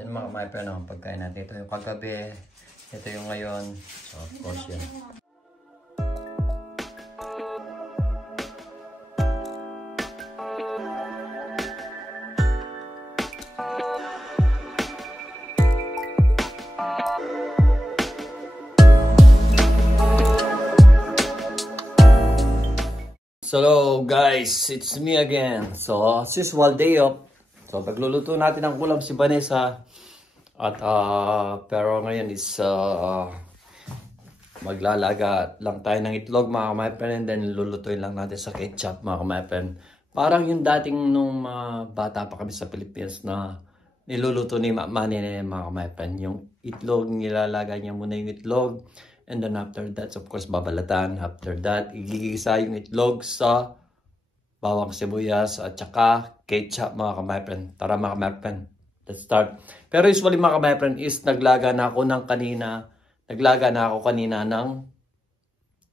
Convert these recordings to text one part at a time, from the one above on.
Yan mga my friend ang pagkain natin. Ito yung kagabi. Ito yung ngayon. So of course yan. So hello guys, it's me again. So this is Waldeo. So pagluluto natin ang ulam si Vanessa. At pero ngayon is maglalaga lang tayo ng itlog mga my friend. And then lulutuin lang natin sa ketchup mga my friend. Parang yung dating nung bata pa kami sa Pilipinas na niluluto ni Mama ni mga my friend. Yung itlog, nilalagay niya muna yung itlog. And then after that, of course, babalatan. After that, igigisa yung itlog sa bawang sibuyas at saka ketchup mga ka-my-friend. Tara mga ka-my-friend, let's start. Pero usually mga ka-my-friend is naglaga na ako kanina ng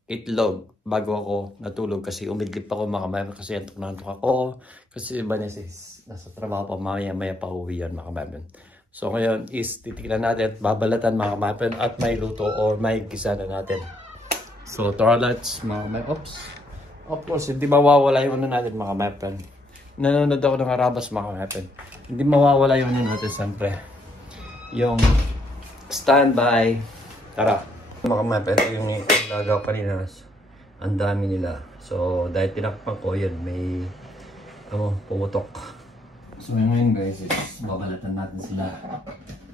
itlog bago ako natulog kasi umidlip ako mga ka-my-friend kasi antok ako. Kasi Vanessa nasa trabaho pa, maya pa uwi yan mga ka-my-friend. So ngayon is titignan natin at babalatan mga ka-my-friend at may luto or may gisa na natin. So tara, let's mga ka-my-friend. Oops. Of course, hindi mawawala yung ano natin mga ka-my-friend. Nanonood ako ng Arabas mga ka-my-friend. Hindi mawawala yung ano natin siyempre. Yung standby. Tara. Mga ka-my-friend, yung nagawa pa nila. Ang dami nila. So dahil tinakpan ko yun, may pumutok. So ngayon guys, is babalatan natin sila.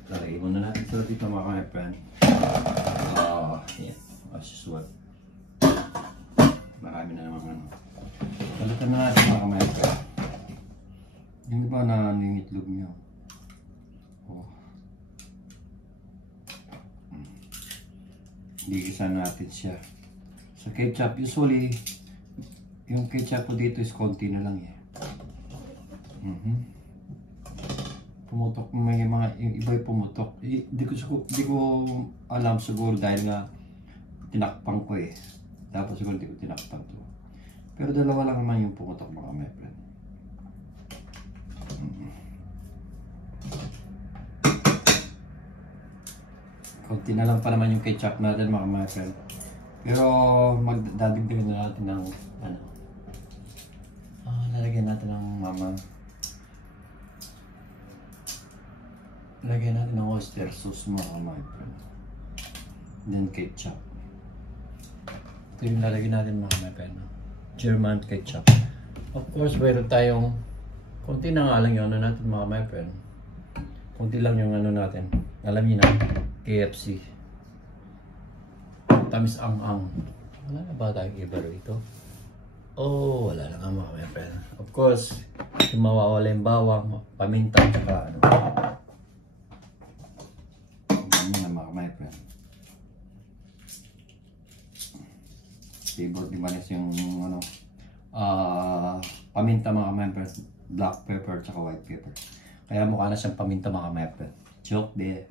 Lagay muna natin sila dito mga ka-my-friend. Yeah, as usual. Marami na naman balatan na natin mga ka-my-friend. Yung iba na yung itlog nyo. Ligisa natin siya. Sa ketchup, usually, yung ketchup ko dito is konti na lang eh. Pumutok may mga yung iba pumutok. Hindi ko alam siguro dahil nga tinakpan ko eh. Tapos siguro hindi ko tinakpan to. Pero dalawa lang naman yung pumutok mga my friend. Konti na lang pa naman yung ketchup natin mga my friend. Pero magdadagdagan na natin ng lalagyan natin ng lagyan natin ng oyster sauce mga my friend. Then ketchup. Ito yung lalagyan natin mga my friend. German ketchup. Of course, meron tayong konti na nga lang yung ano natin mga my friend. Konti lang yung ano natin. Alam niyo na, KFC. Tamis ang. Wala na ba tayong iba rito? Oh, wala na nga mga my friend. Of course, yung mawawala yung bawang, paminta, tsaka ano. My friend. Favorite ni Vanessa yung paminta mga my friend, black pepper at white pepper. Kaya mukha na siyang paminta mga my friend. Joke de.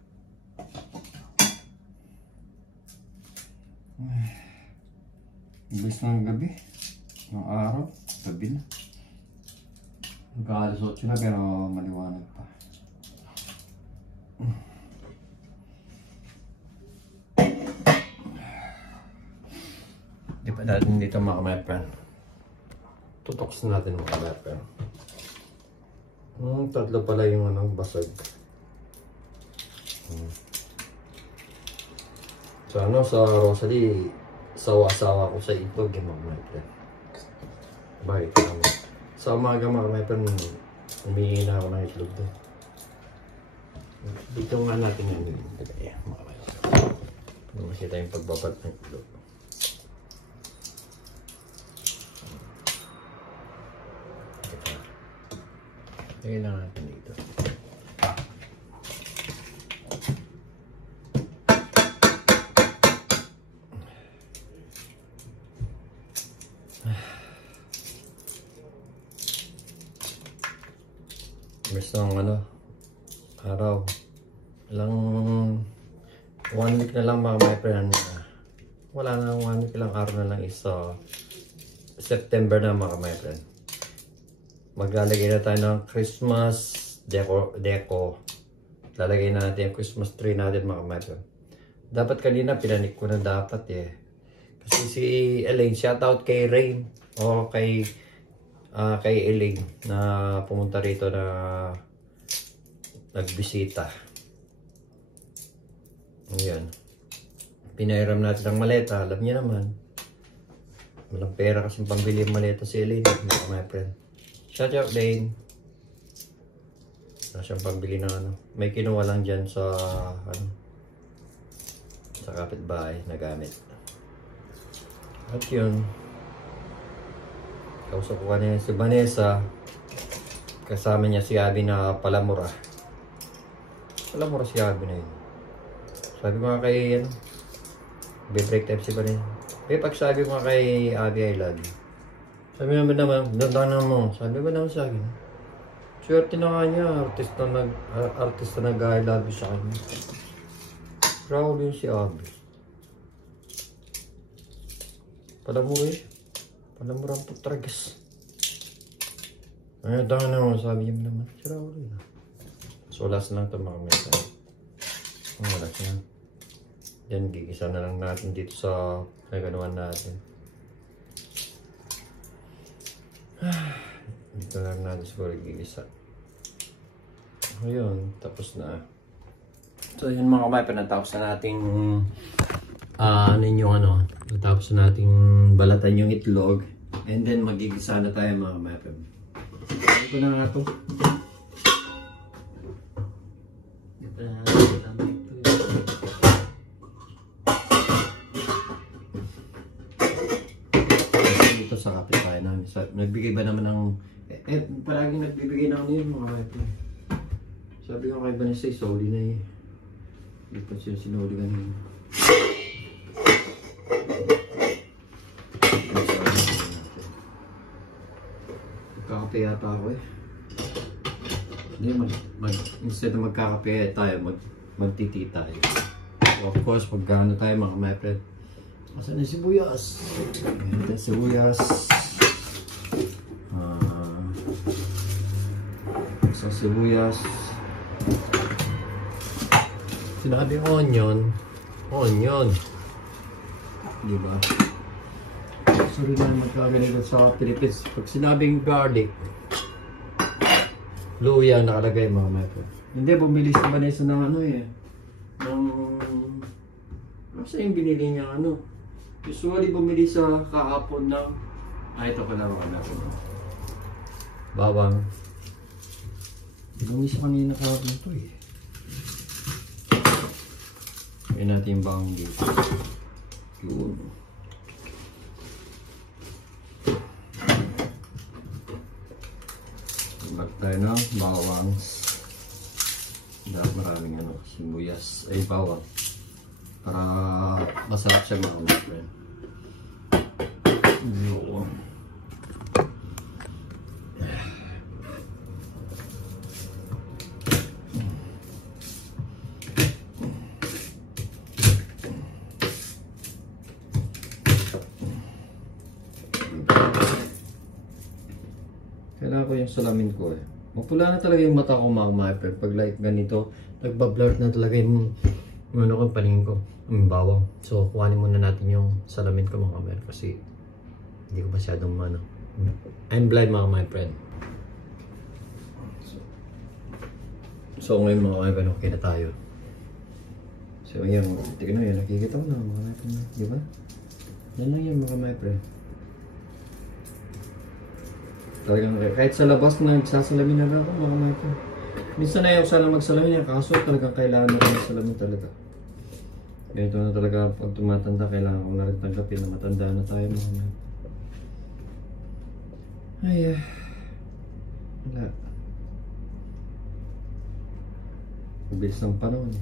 Ibig ng gabi, ng araw, gabi na. Nagkaalas 8 na pero maliwanag pa. Di pa natin dito mga my friend. Tutoks natin mga my friend. Tatlo pala yung basag. So sa Rosalie, sawa-sawa ko sa itlog yung mga my friend. Bakit naman? Sa umaga mga my friend, humingi na ako ng itlog doon. Dito nga natin yung mga my friend. Makikita yung pagbabat ng itlog. Lagyan lang natin dito. Gusto ng araw. Ilang 1 week na lang mga my friend. Wala na 1 week lang, araw na lang is September na mga my friend. Maglalagay na tayo ng Christmas deco lalagay na natin yung Christmas tree natin mga kapatid. Dapat kanina pinanik ko na dapat eh. Kasi si Elaine, shoutout kay Rain o kay Elaine na pumunta rito na nagbisita. Ayan. Pinairam natin ang maleta. Alam niya naman. Walang pera kasi pambili yung maleta si Elaine. My friend. Shout out, Elaine. Wala siyang pambili ng ano. May kinuha lang dyan sa sa kapitbahay na gamit. At yun. Kausap ko kanina si Vanessa. Kasama niya si Abby na palamura. Palamura si Abby na yun. Sabi ko nga kay break time si Vanessa. Pag sabi ko nga kay Abby I love you. Sabi naman, dandanan mo. Sabi ba naman sa akin? Swerte na nga niya, artista nag-I love you sa kanya. Proud yun si Abby. Palamura eh. Palamura ang putragas. Ay, dangan naman, sabi niya naman. Sira ko rin. So, last lang ito mga mesa. Last na. Yan, gigisa na lang natin dito sa naganuan natin. Dito lang natin siguro gigisa. Ayun, tapos na. So, yun mga kapatid, natapos na nating natapos na nating balatan yung itlog. And then, magigisa na tayo mga kapatid. Ito na nga ito. Dito sa kapitbahay namin. Nagbigay ba naman ng palaging nagbibigay na ako yun mga kapatid. Sabi ko kay Vanessa, soli na eh. Hindi pa siya sinuli kanina. Magkakape yata ako eh. Hindi, instead na magkakape tayo, magtiti tayo. So, of course, pagkano tayo mga kapatid. Asan na sibuyas? Ayan na sibuyas. Sa sibuyas. Sinabi onion. Diba? Sorry na magkaganito sa Philippines. Pag sinabing garlic, luya nakalagay mga kapatid. Hindi, bumili si Vanessa ng kasi yung binili niya usually bumili sa kahapon ng ito pala mga natin. Bawang. Lumis kanina kahapon ito eh. Kaya natin yung bawang dito. Yun. Bag tayo ng bawang. Dahil maraming sibuyas. Ay bawang. Para masarap siya mga kapatid. Yun. Kailangan ko yung salamin ko eh. Mapula na talaga yung mata ko mga kapatid. Pag like ganito, nagbablur na talaga yung paningin ko. Ang bawang. So, kuhanin muna natin yung salamin ko mga kapatid. Kasi hindi ko masyadong I'm blind mga friend. So ngayon mga kapatid, okay na tayo. So yan, tignan nyo yan. Nakikita ko na mga kapatid. Di ba? Yan lang yan mga kapatid. Talagang kahit sa labas na nagsasalamin na ako mga kapatid. Minsan ayaw sana magsalamin yan. Kaso talagang kailangan na magsalamin talaga. Ganito na talaga pag tumatanda, kailangan ko na rin tanggapin na matanda na tayo mga kapatid. Ay, wala. Mabilis ng panahon.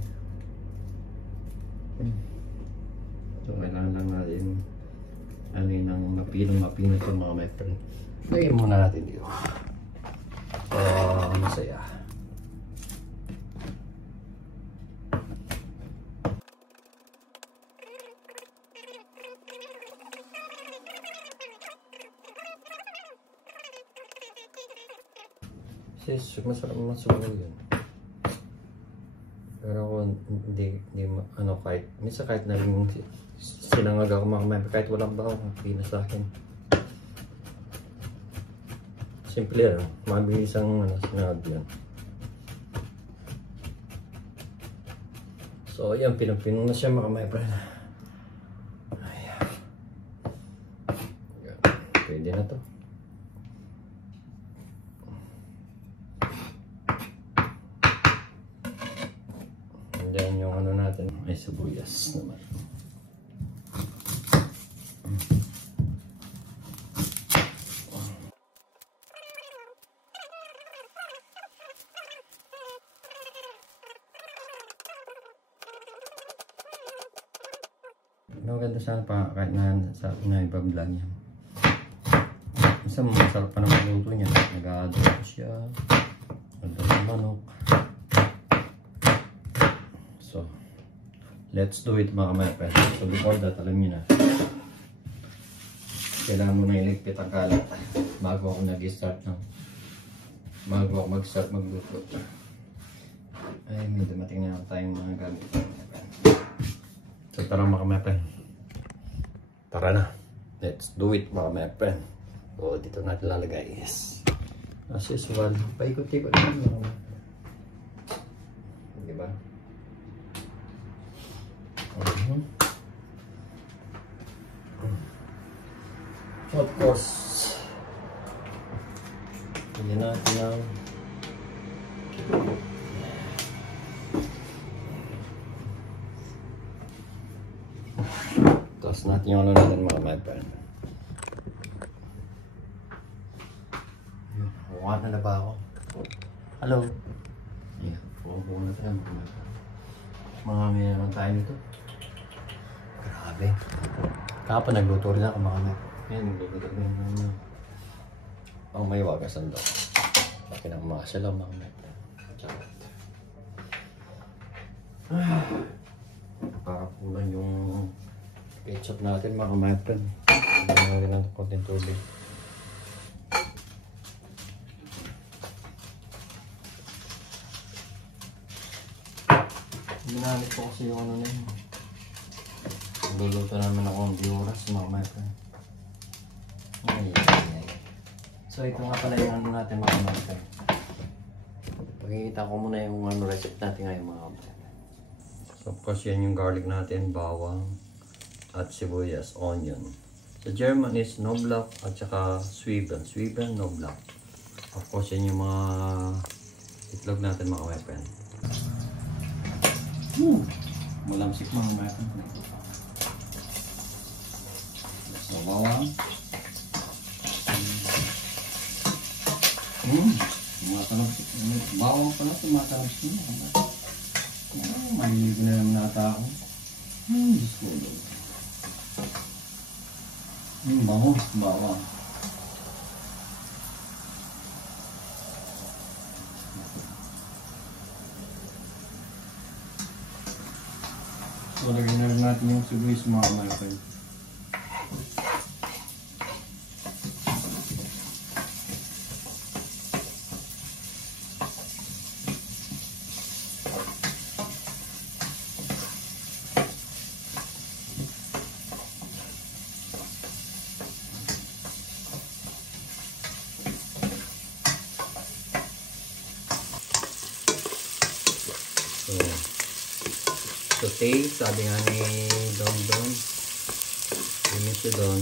So, kailangan lang natin ng mapinong ito mga my friend. Lagyan muna natin dito. Masaya. Sis, masarap yun. ako, hindi ano, kahit, minsan kahit na rin sinangag ako mga member, kahit walang baho, hindi na sa akin. Simple yan, mabilis ang sinangag yan. So, yan, pinong na siya mga member. Ayan. Pwede na to. And then yung ano natin, may sibuyas naman. Maganda sana pa kahit na sa iba-vlog niya. Minsan masarap pa naman luto niya. Nag-adobo siya. Adobo manok. So, let's do it mga kapatid. So before that, alam niyo na. Kailangan mo na iligpit ang kalat bago ako mag-start magluto. Ay, may dumating na tayong mga gamit. So tara mga kapatid. Tara na. Let's do it mga kapatid. So dito natin lalagay is as usual, paikot-ikot na mga kapatid. Diba? Of course, hindi natin ang toss natin yung ano natin mga kapatid. Huwag na ba ako? Hello? Ayan, huwag na tayo mga kapatid. Marami naman tayo nito. Grabe. Kapag nagluto rin ako mga kapatid. Ayan, nagluto rin ako. Oh, may wagasan daw. Laki ng muscle lang mga kapatid. Charot. Pakakulan yung ketchup natin mga kapatid. Hindi natin ng konting tubig. Ginamit ko kasi yung ano na yun. Luluto naman ako ng biuras mga kapatid. So ito nga pala yung ano natin mga kapatid. Pagkikita ko muna yung ano recipe natin ngayon mga kapatid. So of course yan yung garlic natin, bawang at sibuyas, onion. Sa German is Knoblauch at saka Zwiebeln. Zwiebeln, Knoblauch. Of course yan yung mga itlog natin mga kapatid. Malamsik mga kapatid. So bawang. Matalabsik. Bawang pala ito, matalabsik na. Mahilig na naman nata ako. Diyos ko. Bango, bawang. So, lagyan na natin yung sibuyas mga kapatid. Saute, sabi nga ni Don Don, yun siya Don,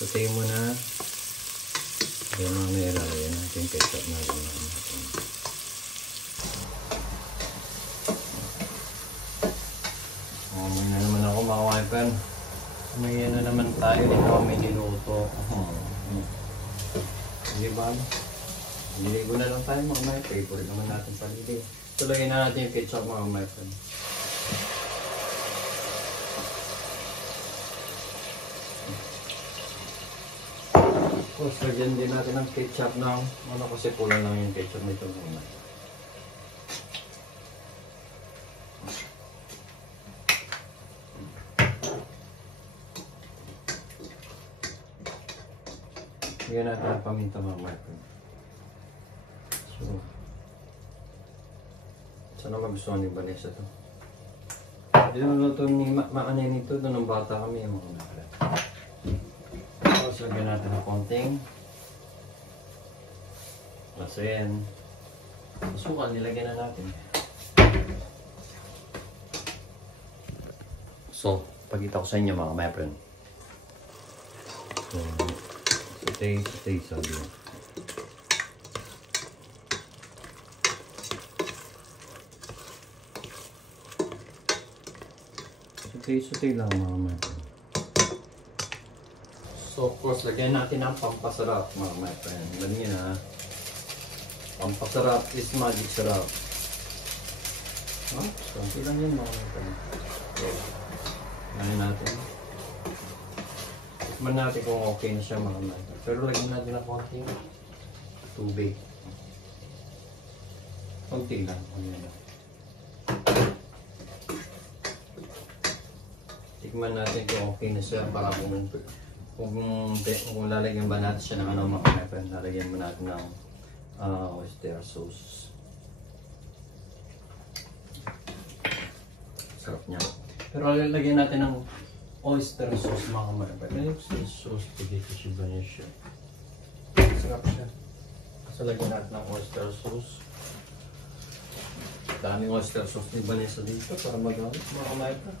saute mo na, yan ang nailalagyan natin, ketchup natin. May na naman ako mga kapatid, may na naman tayo, ikaw may niluto. Hindi ba? Niligo na lang tayo mga kapatid, favorite naman natin palili. So lagyan na natin yung ketchup mga kapatid. Tapos lagyan din natin ng ketchup ng ano kasi kulang lang yung ketchup nito muna. Lagyan natin ang paminta mga kapatid. So Sana magustuhan ni Vanessa to. Dinuluto ni Maanay nito doon ng bata kami yung mga nakala. Tapos lagyan natin ng konting asin. Sukal, nilagyan na natin. So, pagkita ko sa inyo mga friend. So, satay sabi yun. Satay lang mga friend. So, of course, lagyan natin ang pampasarap mga friend. Ganyan ha. Pampasarap is magic sarap. Konti lang yun mga friend. Okay. Ano natin? Tikman natin kung okay na siya mga friend. Pero lagyan natin ng konting tubig. Konti lang. Tikman natin kung okay na siya para kung lalagyan ba natin siya ng ano mga friend. Lalagyan ba natin ng oyster sauce. Sarap niya. Pero lalagyan natin ng oyster sauce mga friend. Oyster sauce dito siya ba niya siya. Sarap siya. So lagyan natin ng oyster sauce. Daming oyster sauce ni Vanessa dito para magamit mga friend.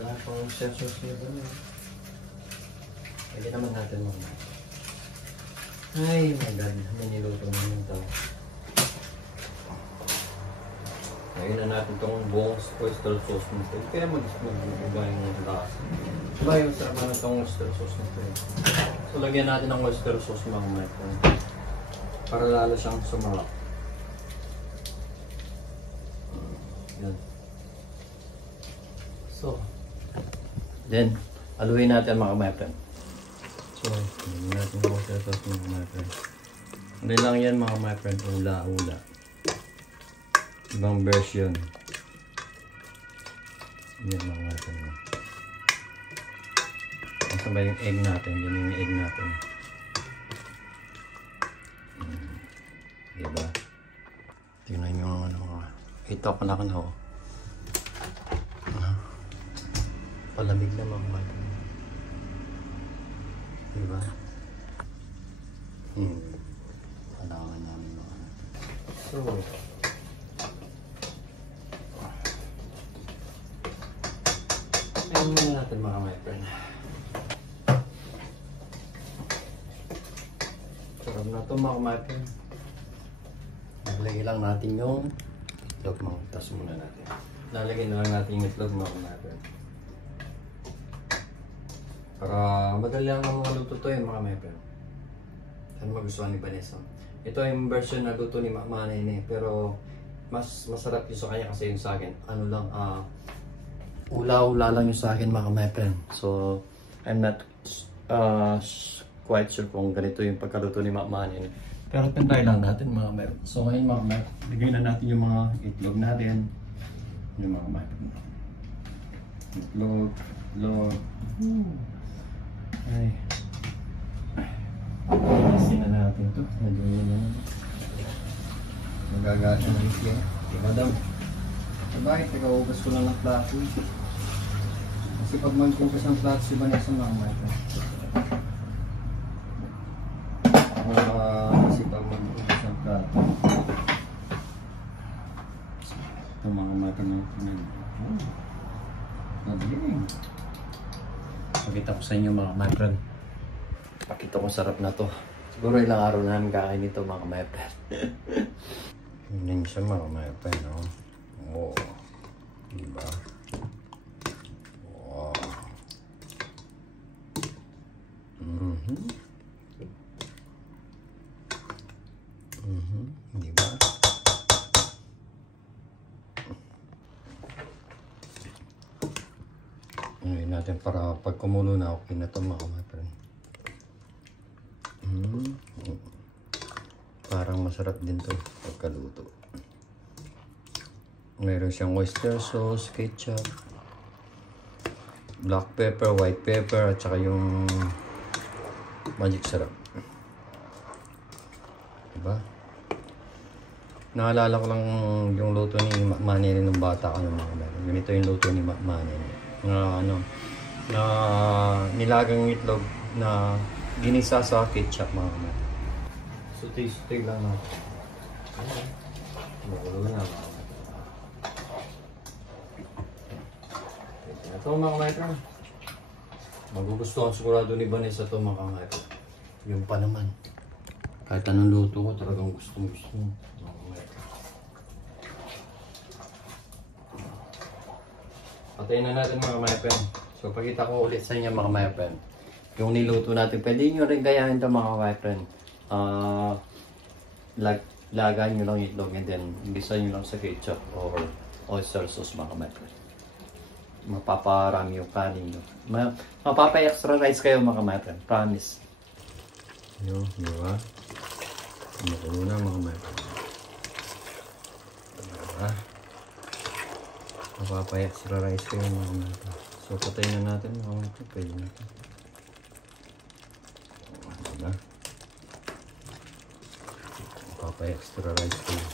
Dahil pang oyster sauce niya ba niya. Lagyan naman natin mga friend. Ay, my God. May niluto namin ito. Lagyan na natin itong buong oyster sauce nito. Kaya mag-iba yung lasa. Diba yung sarap naman itong oyster sauce nito. So, lagyan natin ng oyster sauce mga friend. Para lalo siyang sumarap. Yan. So, then, aluin natin mga friend. So, hindi natin mga oyster sauce mga friend. Hindi lang yan mga friend. Ula-ula. Ibang version. Yan mga friend. Ang sabay yung egg natin. Yan yung egg natin. Diba? Tingnan nyo ang ano. Ito pa na ka na. Palamig na mga friend. Diba? Kailangan namin mga. So, ayun muna natin mga friend. Sarap na ito mga friend. Naglagay lang natin yung itlog mga. Tas muna natin. Nalagay na lang natin yung itlog mga friend. Para madali lang ang mga luto to yung mga friend. Ano magustuhan ni Vanessa. Ito yung version na luto ni Mama Nene. Pero mas masarap yung sa kanya kasi yung sa akin. Ano lang, ula-ula lang yung sa akin mga friend. So, I'm not quite sure kung ganito yung pagkaluto ni Mama Nene. Pero try lang natin mga friend. So ngayon mga friend, bigay na natin yung mga itlog natin. Yung mga friend. Itlog. Ay. Isin na natin ito. Medyo yun na. Magagalit na siya. Diba daw? Bakit? Nag-augas ko lang ng plato. Kasi pag mag-augas ng plato si Vanessa mga friend. Kasi pag mag-augas ng plato. Ito mga friend. Magaling. Pakita ko sa inyo mga friend. Pakita ko sarap na to. Siguro ilang araw na namin kakain ito mga friend. Hindi siya mga friend, no? Oo. Diba? Wow. Diba? Ngayon natin para pag kumulo na okay na ito mga friend. Parang masarap din to pagkaluto. Meron siyang oyster sauce, ketchup, black pepper, white pepper, at saka yung magic sarap. Diba? Naalala ko lang yung luto ni Manny nung bata ko ng mga meron. Ganito yung luto ni Manny. Na ano, na nilagang itlog na ginisa sa ketchup mga meron. So taste lang natin. Magulo na mga meron. Ito mga meron. Magugustuhan sigurado ni Vanessa ito mga meron. Yung pa naman. Kahit anong luto ko talagang gusto. Patayin na natin mga mayapen. So pakita ko ulit sa inyo mga mayapen. Yung niluto natin, pwede nyo rin gayahin ito mga mayapen. Lagayin nyo lang itlog and then gisa nyo lang sa ketchup or oyster sauce mga mayapen. Mapaparami yung kanin nyo. Mapapa-extra rice kayo mga mayapen. Promise. Yun, di ba? Makulo na mga mayapen. Diba? Mapapa-extra rice ko yung mga natin. So, patayin na natin mga natin. Pwede natin. Diba? Mapapa-extra rice ko yun.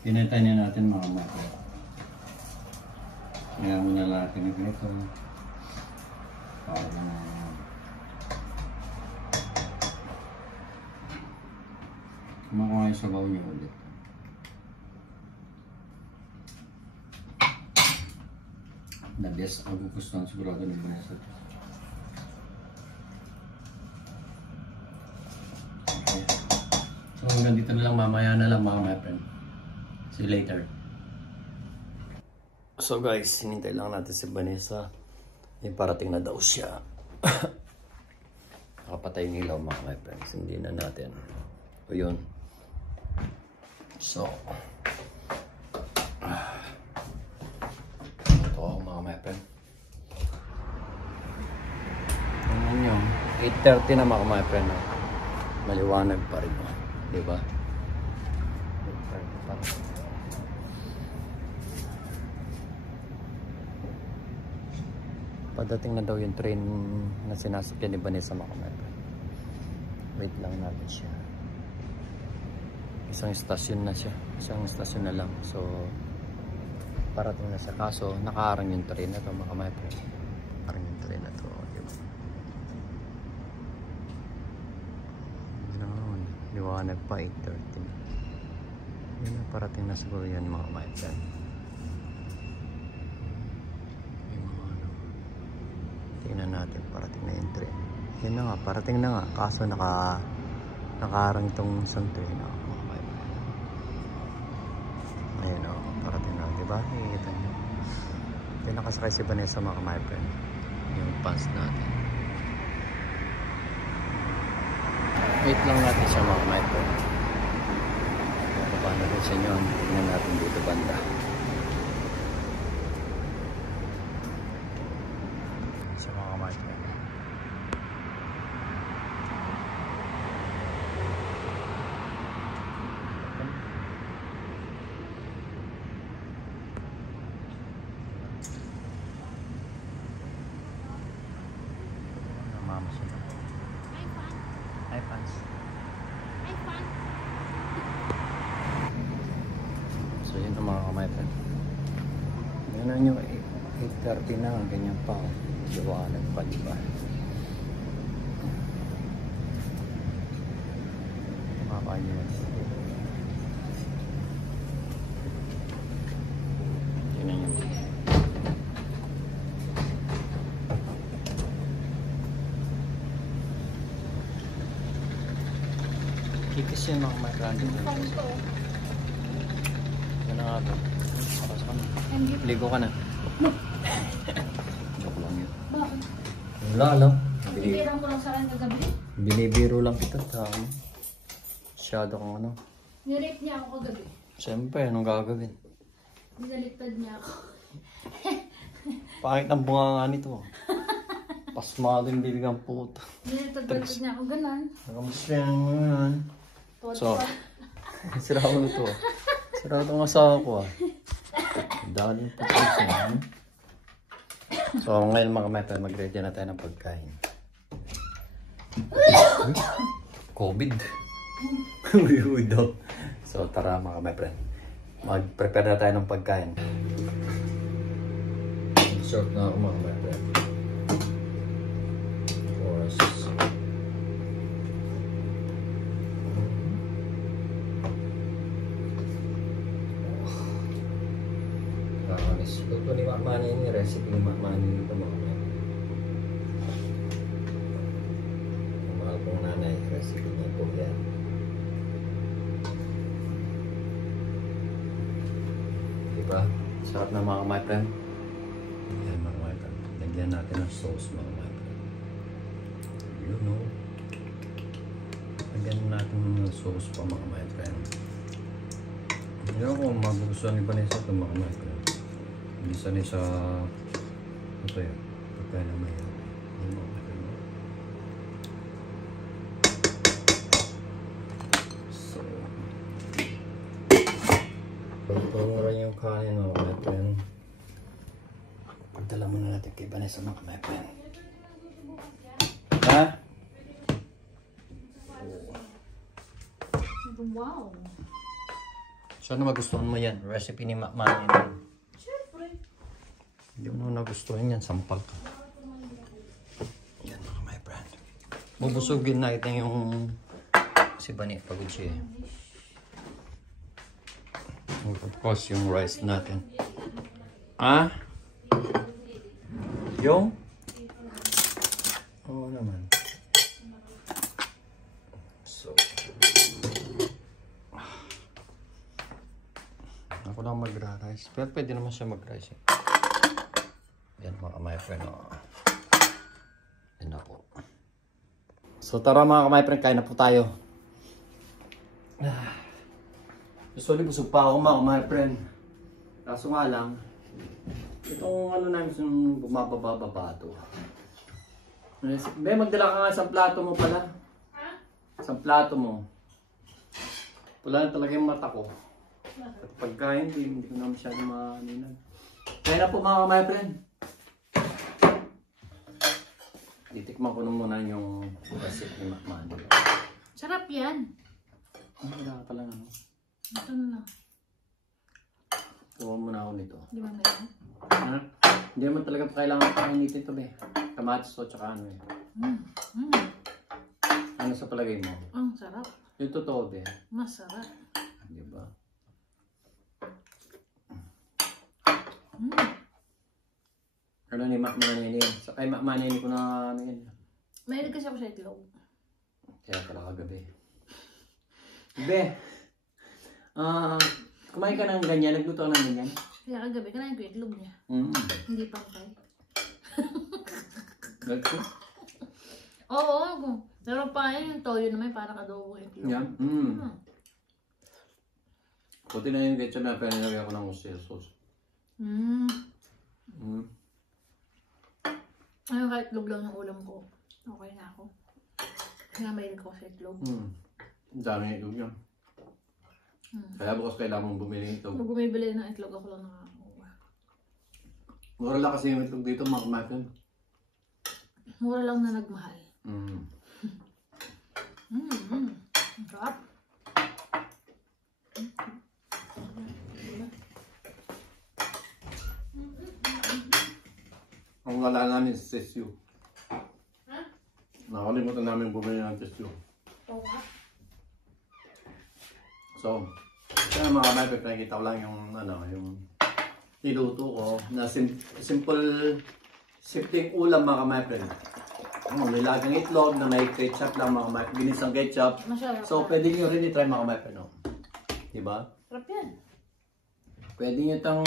Pinintay na natin mga mata. Kaya muna natin yung ganito. Para kumakuha yung sabaw niya ulit. The best ang gugustuhan sigurado ng Vanessa. Okay. So hanggang dito na lang, mamaya na lang mga friend. See you later. So guys, hinintay lang natin si Vanessa. Yung parating na daw siya. Nakapatay yung ilaw mga friends. Hindi na natin. O yun. So ito ako mga friends. Tingnan nyo. 8:30 na mga friends. Maliwanag pa rin. Diba? 8:30 pa rin. Padating na daw yung train na sinasakyan ni Vanessa mga friends. Wait lang natin siya. Isang istasyon na siya. Isang istasyon na lang. So, parating na siya. Kaso, nakaharang yung train na ito mga friends. Nakaharang yung train na ito. Diba? Noon. Liwanag pa 8:30. Yun na, parating na siguro yan mga friends. Tingnan natin, parating na yung train. Yun na nga, parating na nga. Kaso nakaharang itong isang train. Ayun o, parating na. Diba? Hihita nyo. Yung nakasakay si Vanessa mga friend. Yung pants natin. Wait lang natin siya mga friend. Paano rin sa inyo? Tingnan natin dito banda. So yun ang mga kamay-friend. Yan nyo, 8:30 na, ganyan pa. Liwanag pa, diba? Mga kanyas. Yun na yun. Kikis yun mga kamay-friend. natin. Pasok ka na. Ligo ka na. Joke lang yun. Bakit? Wala lang. Binibiran ko lang sa akin kagabi. Binibiro lang kita. Tama. Masyado kang ano. Nirape niya ako kagabi. Siyempre, anong gagawin? Binaliktad niya ako. Pangit ang bunga nga nito. Pasmado yung bibig ang puta. Binaliktad niya ako ganon. Nakamusta yan. So, Tuwa-tuwa. sira ko ito. Sira itong asawa ko ah. Dahil yung putis niya. So, ngayon mga metal, mag-ready na tayo ng pagkain. COVID. Uy daw. So, tara mga my friend. Mag-prepare na tayo ng pagkain. Short na ako mga my friend. Of course. Nakakamiss. Luto ni Makmani yung recipe ni Makmani ito mga my friend. Ang mahal kong nanay, recipe niya po yan. Diba? Sarap na mga my friend. Yan mga my friend. Lagyan natin ng sauce mga my friend. You know. Lagyan natin ng sauce pa mga my friend. Hindi ako magugustuhan ni Vanessa ito mga my friend. Hindi sanay sa ito yun. Pagkain na may mga my friend. So pagpura yung kanin mga my friend. Pagdala muna natin kay Vanessa mga my friend. Ha? Wow. Sana magustuhan mo yan. Recipe ni Makmani yan. Siyempre. Hindi mo na nagustuhan yan. Sampal ka. Yan mga my friend. Bubusugin natin yung si Bani. Pagod siya eh. Of course, yung rice natin. Ah? Yung? Oo naman. So. Ako lang magra-rice. Pero pwede naman siya mag-rice eh. Yan mga my friend. Oh. Yan ako. So tara mga my friend, kain na po tayo. Usually busog pa ako mga my friend. Kaso nga lang, itong ano namin yung bumababa to. Be, magdala ka nga sa plato mo pala. Sa plato mo. Wala na talaga yung mata ko. At pagkain, hindi ko na masyado maaninag. Kaya na po mga my friend. Titikman ko na muna yung recipe ni Makmani. Sarap yan. Wala ka pala ano. Ito na lang. Tuwa muna ako nito. Di ba ngayon? Ha? Hindi naman talaga kailangan painitin ito be. Kamatis to tsaka ano eh. Ano sa palagay mo? Ang sarap. Yung totoo be. Masarap. Di ba? Ano ni Makmani yan? Sa kay Makmani ko na ano yan. Mahilig kasi ako sa itlog. Kaya pala kagabi. Be, kumain ka ng ganyan, nagluto ka ng ganyan. Kaya kagabi, kanain ko yung itlog niya. Hindi pa kay. Gagto? Oo. Pero pa yun, yung toyo na may parang adobo yung itlog. Yan? Puti na yung ketchup na pero nilagay ako ng oyster sauce. Ayun, kahit itlog lang yung ulam ko. Okay na ako. Kaya mahilig ako sa itlog. Ang dami itlog yan. Kaya bukas kailangan mong bumili ng itlog. Pag bumibili ng itlog, ako lang nakakakuha. Mura lang kasi yung itlog dito, mga kumatin. Mura lang na nagmahal. Ang sarap. Ang wala namin si Tesio. Ha? Nakalimutan namin bumili ng Tesio. Oo nga. So, kaya mga kapatid, nakikita ko lang yung, yung niluto ko na simple ulam mga kapatid. Nilagang itlog na may ketchup lang mga kapatid, ginisang ketchup. Masarap. So, pwede nyo rin i-try mga kapatid, no? Diba? Sarap yan. Pwede nyo itong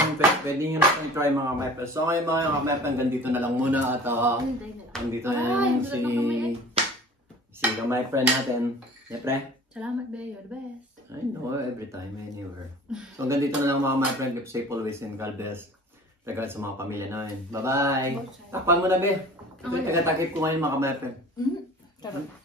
try mga kamepers. So ngayon mga kamepers, hanggang dito na lang muna at hanggang na yung si kamepers natin. Siyempre? Salamat, Be. You're the best. I know, every time, anywhere. So hanggang dito na lang mga kamepers. Keep safe always and God bless. Tagal sa mga pamilya namin. Bye-bye! Takpan mo na, Be. Ito yung taga-takip ko ngayon mga kamepers. Sarap.